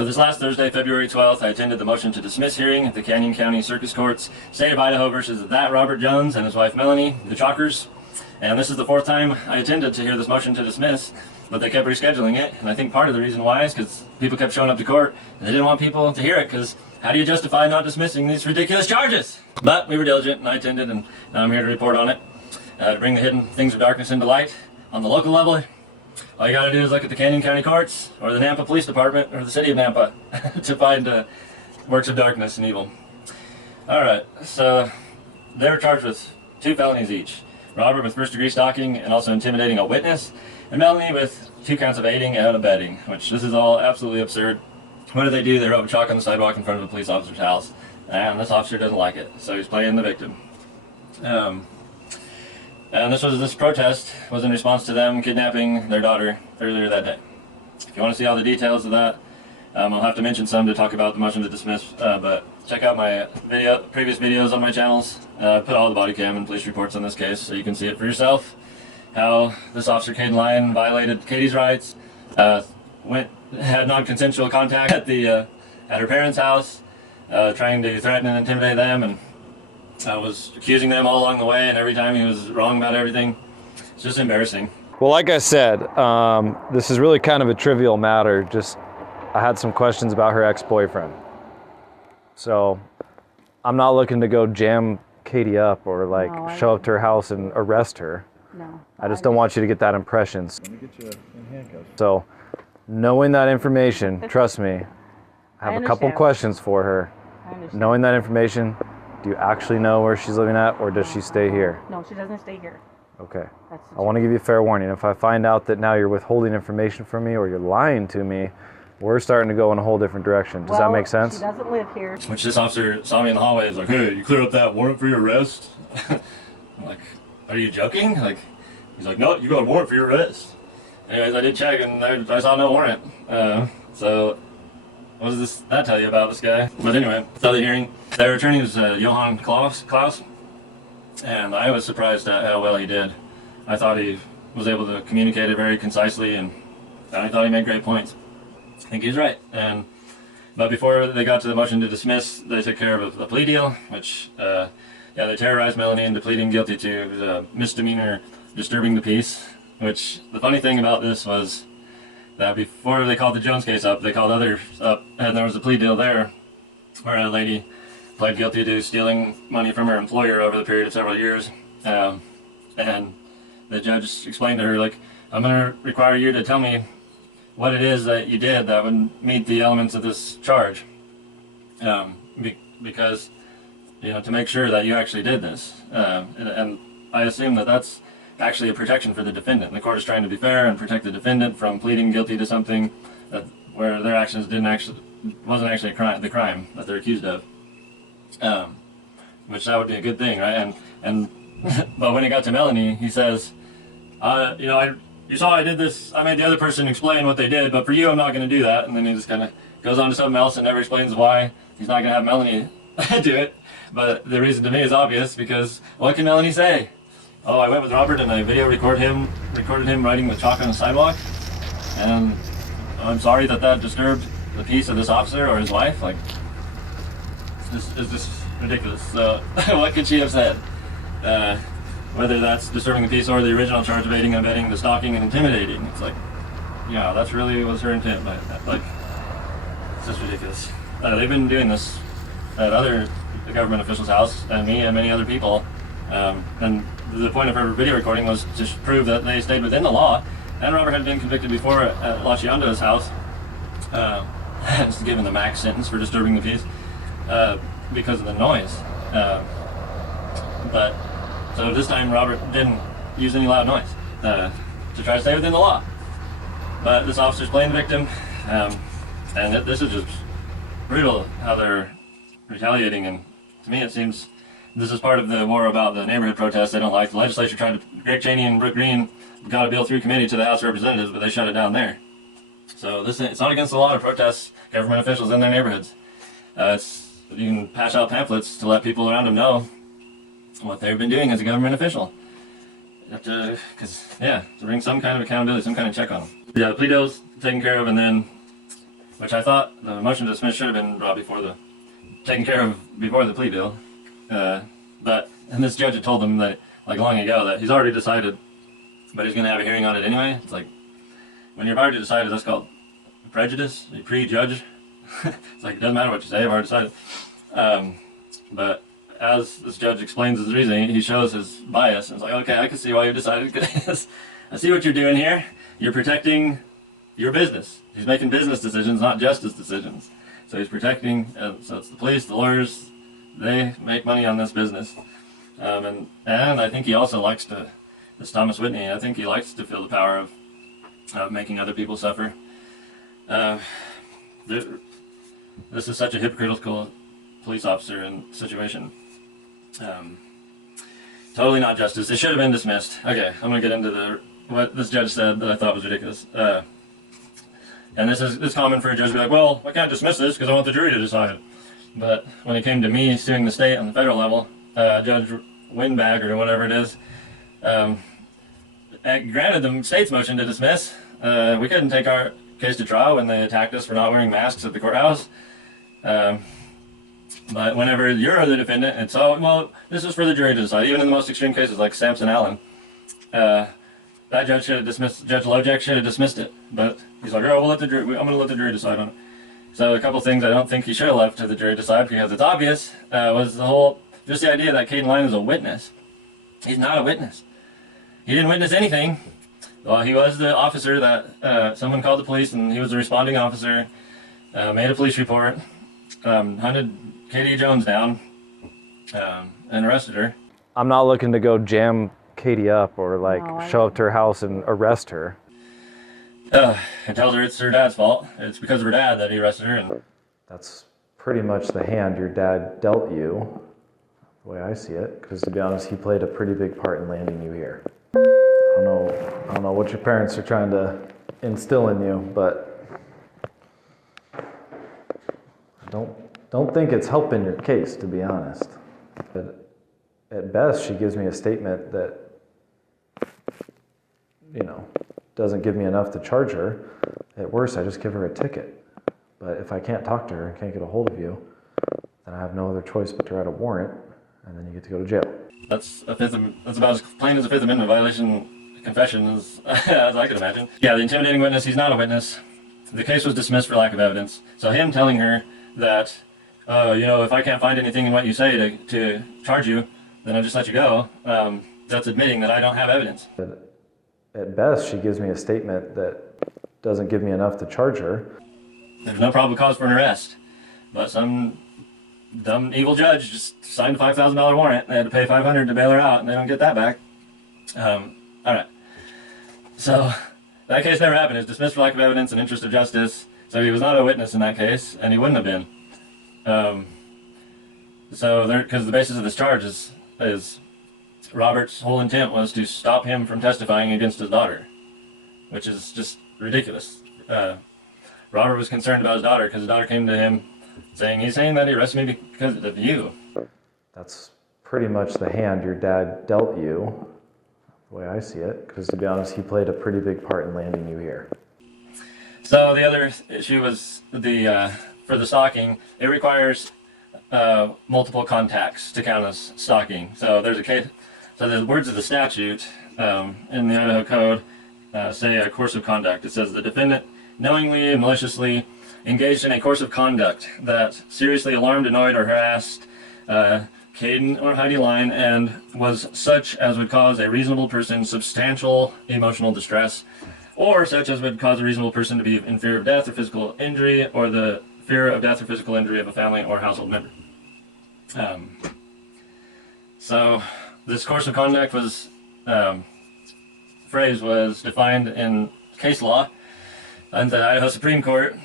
So this last Thursday, February 12th, I attended the motion to dismiss hearing at the Canyon County Circus Courts, State of Idaho versus that Robert Jones and his wife Melanie, the Chalkers. And this is the fourth time I attended to hear this motion to dismiss, but they kept rescheduling it. And I think part of the reason why is because people kept showing up to court and they didn't want people to hear it, because how do you justify not dismissing these ridiculous charges? But we were diligent and I attended, and now I'm here to report on it, to bring the hidden things of darkness into light on the local level. All you gotta do is look at the Canyon County Courts or the Nampa Police Department or the City of Nampa to find works of darkness and evil. Alright, so they were charged with 2 felonies each. Robert with first-degree stalking and also intimidating a witness, and Melanie with 2 counts of aiding and abetting, which this is all absolutely absurd. What do? They wrote a chalk on the sidewalk in front of a police officer's house, and this officer doesn't like it, so he's playing the victim. And this protest was in response to them kidnapping their daughter earlier that day. If you want to see all the details of that, I'll have to mention some to talk about the motion to dismiss, but check out my previous videos on my channels. Put all the body cam and police reports on this case so you can see it for yourself. How this officer, Caden Lyon, violated Katie's rights, had non-consensual contact at her parents' house, trying to threaten and intimidate them, and was accusing them all along the way, and every time he was wrong about everything. It's just embarrassing. Well, like I said, this is really kind of a trivial matter. Just, I had some questions about her ex-boyfriend. So, I'm not looking to go jam Katie up or show up to her house and arrest her. No. I just don't want you to get that impression. Let me get you in handcuffs. So, knowing that information, trust me, I have a couple questions for her. Knowing that information, do you actually know where she's living at, or does she stay here? No, she doesn't stay here. Okay. I want to give you a fair warning. If I find out that now you're withholding information from me or you're lying to me, we're starting to go in a whole different direction. Does that make sense? She doesn't live here. Which this officer saw me in the hallway. He's like, "Hey, you clear up that warrant for your arrest?" I'm like, "Are you joking?" He's like, "No, you got a warrant for your arrest." Anyways, I did check and I saw no warrant. So what does that tell you about this guy? But anyway, so the hearing, their attorney was Johann Klaus, and I was surprised at how well he did. I thought he was able to communicate it very concisely, and I thought he made great points. I think he's right. But before they got to the motion to dismiss, they took care of a plea deal, which they terrorized Melanie into pleading guilty to misdemeanor disturbing the peace. Which, the funny thing about this was that before they called the Jones case up, they called others up, and there was a plea deal there where a lady pled guilty to stealing money from her employer over the period of several years. And the judge explained to her, I'm going to require you to tell me what it is that you did that would meet the elements of this charge. Because, to make sure that you actually did this. And I assume that that's actually a protection for the defendant. The court is trying to be fair and protect the defendant from pleading guilty to something where their actions wasn't actually the crime that they're accused of. Which that would be a good thing, right? But when it got to Melanie, he says, you saw I did this, I made the other person explain what they did, but for you I'm not going to do that. And then he just kind of goes on to something else and never explains why he's not going to have Melanie do it. But the reason to me is obvious, because what can Melanie say? Oh, I went with Robert and I recorded him writing with chalk on the sidewalk, and I'm sorry that disturbed the peace of this officer or his wife. This is just ridiculous. So, what could she have said? Whether that's disturbing the peace or the original charge of aiding and abetting the stalking and intimidating. It's that's really was her intent. It's just ridiculous. They've been doing this at other government officials' house, and me and many other people, and the point of her video recording was to prove that they stayed within the law, and Robert had been convicted before at La Chionda's house, just given the max sentence for disturbing the peace because of the noise. But so this time Robert didn't use any loud noise to try to stay within the law. But this officer's playing the victim, and this is just brutal how they're retaliating. And to me, it seems this is part of the war about the neighborhood protests they don't like. The legislature tried to, Greg Cheney and Brooke Green got a bill through committee to the House of Representatives, but they shut it down there. So it's not against the law to protest government officials in their neighborhoods. You can pass out pamphlets to let people around them know what they've been doing as a government official. You have to, to bring some kind of accountability, some kind of check on them. Yeah, the plea deal's taken care of, and then which I thought the motion to dismiss should have been brought taken care of before the plea deal. And this judge had told them that, like long ago, that he's already decided, but he's going to have a hearing on it anyway. It's like, when you've already decided, that's called prejudice. You prejudge. It's like, it doesn't matter what you say, I've already decided. But as this judge explains his reasoning, he shows his bias. And it's like, okay, I can see why you decided. I see what you're doing here. You're protecting your business. He's making business decisions, not justice decisions. So he's protecting, so it's the police, the lawyers, they make money on this business. And I think he also likes this Thomas Whitney, I think he likes to feel the power of making other people suffer. This is such a hypocritical police officer and situation. Totally not justice. It should have been dismissed. Okay, I'm going to get into what this judge said that I thought was ridiculous. And it's common for a judge to be like, well, I can't dismiss this because I want the jury to decide. But when it came to me suing the state on the federal level, Judge Windbag or whatever it is, granted the state's motion to dismiss. We couldn't take our case to trial when they attacked us for not wearing masks at the courthouse. But whenever you're the defendant, it's well, this is for the jury to decide. Even in the most extreme cases like Sampson Allen, that judge should have dismissed. Judge Lojack should have dismissed it. But he's like, oh, we'll let the jury. I'm going to let the jury decide on it. So a couple things I don't think he should have left to the jury to decide because it's obvious was just the idea that Caden Line is a witness. He's not a witness. He didn't witness anything. Well, he was the officer that someone called the police, and he was the responding officer. Made a police report, hunted Katie Jones down, and arrested her. I'm not looking to go jam Katie up or show up to her house and arrest her. And tells her it's her dad's fault. It's because of her dad that he arrested her. And that's pretty much the hand your dad dealt you, the way I see it. Because to be honest, he played a pretty big part in landing you here. I don't know what your parents are trying to instill in you, but I don't think it's helping your case, to be honest. But at best, she gives me a statement that, doesn't give me enough to charge her. At worst, I just give her a ticket. But if I can't talk to her and can't get a hold of you, then I have no other choice but to write a warrant, and then you get to go to jail. That's about as plain as a Fifth Amendment violation confession as I could imagine. Yeah, the intimidating witness, he's not a witness. The case was dismissed for lack of evidence. So him telling her that, if I can't find anything in what you say to charge you, then I'll just let you go, that's admitting that I don't have evidence. At best, she gives me a statement that doesn't give me enough to charge her. There's no probable cause for an arrest, but some dumb evil judge just signed a $5,000 warrant. They had to pay $500 to bail her out, and they don't get that back. All right. So that case never happened. It was dismissed for lack of evidence and interest of justice. So he was not a witness in that case, and he wouldn't have been. Because the basis of this charge is Robert's whole intent was to stop him from testifying against his daughter, which is just ridiculous. Robert was concerned about his daughter because his daughter came to him he's saying that he arrested me because of you. That's pretty much the hand your dad dealt you, the way I see it, because to be honest, he played a pretty big part in landing you here. So the other issue was for the stalking, it requires multiple contacts to count as stalking. So there's a case. So the words of the statute in the Idaho Code say a course of conduct. It says the defendant knowingly and maliciously engaged in a course of conduct that seriously alarmed, annoyed, or harassed Caden or Heidi Line and was such as would cause a reasonable person substantial emotional distress, or such as would cause a reasonable person to be in fear of death or physical injury, or the fear of death or physical injury of a family or household member. So this course of conduct phrase was defined in case law and the Idaho Supreme Court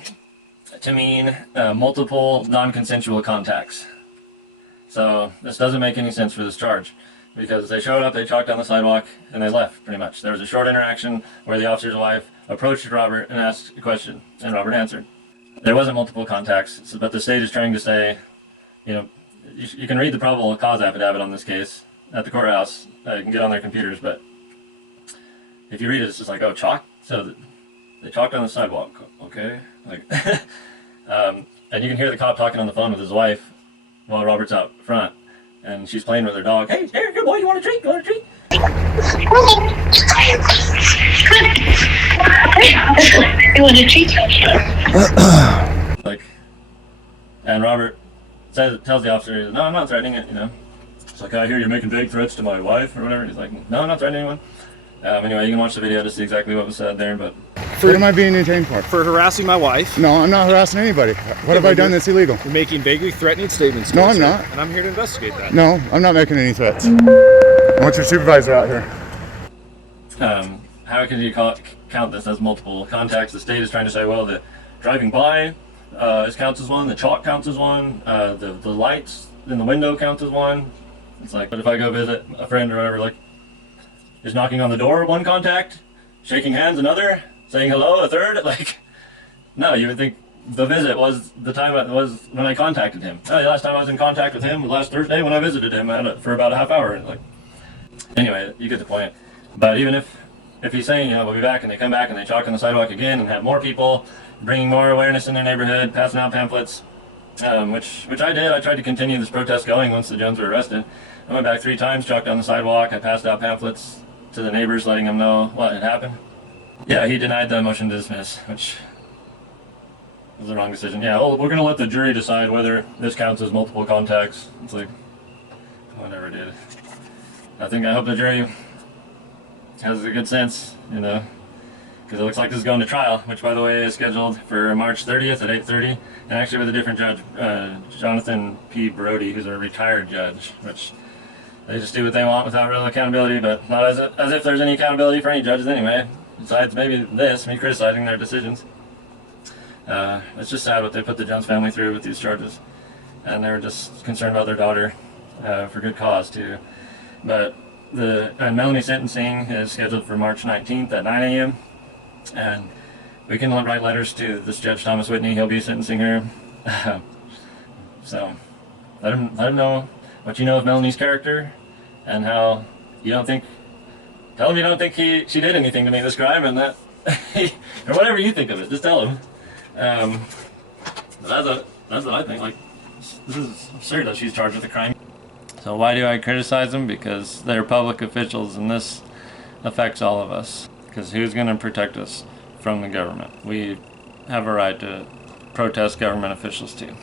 to mean multiple non-consensual contacts. So this doesn't make any sense for this charge, because they showed up, they chalked down the sidewalk, and they left, pretty much. There was a short interaction where the officer's wife approached Robert and asked a question, and Robert answered. There wasn't multiple contacts, but the state is trying to say, you can read the probable cause affidavit on this case at the courthouse. You can get on their computers, but if you read it, it's just like, oh, chalk? So they chalked on the sidewalk, okay? Like, and you can hear the cop talking on the phone with his wife while Robert's out front, and she's playing with her dog. Hey, here, good boy, you want a treat? You want a treat? You want a treat? Like, and Robert tells the officer, no, I'm not threatening it, you know. It's like, I hear you're making vague threats to my wife or whatever. He's like, no, I'm not threatening anyone. Anyway, you can watch the video to see exactly what was said there, but... What am I being detained for? For harassing my wife. No, I'm not harassing anybody. What have I done that's illegal? You're making vaguely threatening statements. No, I'm sir, not. And I'm here to investigate that. No, I'm not making any threats. I want your supervisor out here. How can you count this as multiple contacts? The state is trying to say, well, the driving by counts as one, the chalk counts as one, the lights in the window counts as one. It's like, but if I go visit a friend or whatever, like, is knocking on the door one contact, shaking hands another, saying hello a third, like, no, you would think the visit was the time it was when I contacted him. The last time I was in contact with him was last Thursday when I visited him for about a half hour. Like, anyway, you get the point. But even if he's saying, you know, we'll be back, and they come back and they chalk on the sidewalk again and have more people bringing more awareness in their neighborhood, passing out pamphlets, which I did. I tried to continue this protest going once the Jones were arrested. I went back 3 times, chalked on the sidewalk, I passed out pamphlets to the neighbors letting them know what had happened. Yeah, he denied the motion to dismiss, which was the wrong decision. Yeah, well, we're going to let the jury decide whether this counts as multiple contacts. It's like, whatever, dude. I hope the jury has a good sense, you know, because it looks like this is going to trial, which, by the way, is scheduled for March 30th at 8:30, and actually with a different judge, Jonathan P. Brody, who's a retired judge, which they just do what they want without real accountability, but not as if there's any accountability for any judges anyway, besides maybe me criticizing their decisions. It's just sad what they put the Jones family through with these charges, and they were just concerned about their daughter, for good cause too. But Melanie's sentencing is scheduled for March 19th at 9 a.m. and we can write letters to this Judge Thomas Whitney. He'll be sentencing her. So let him know what you know of Melanie's character, and how you don't think. Tell him you don't think she did anything to make this crime, and that or whatever you think of it. Just tell him. That's what I think. Like, this is absurd that she's charged with a crime. So why do I criticize them? Because they're public officials, and this affects all of us. Because who's going to protect us from the government? We have a right to protest government officials too.